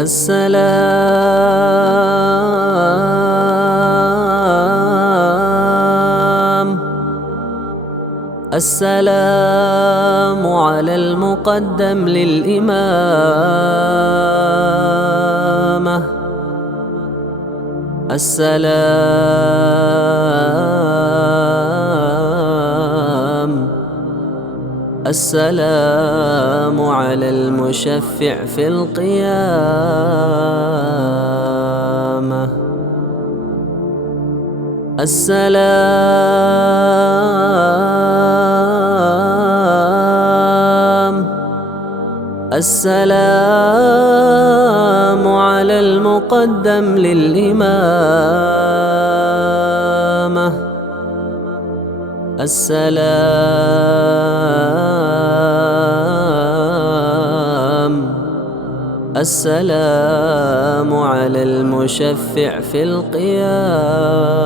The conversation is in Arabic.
السلام على المقدم للإمامة. السلام على المشفع في القيامة. السلام على المقدم للإمامة. السلام على المشفع في القيامة.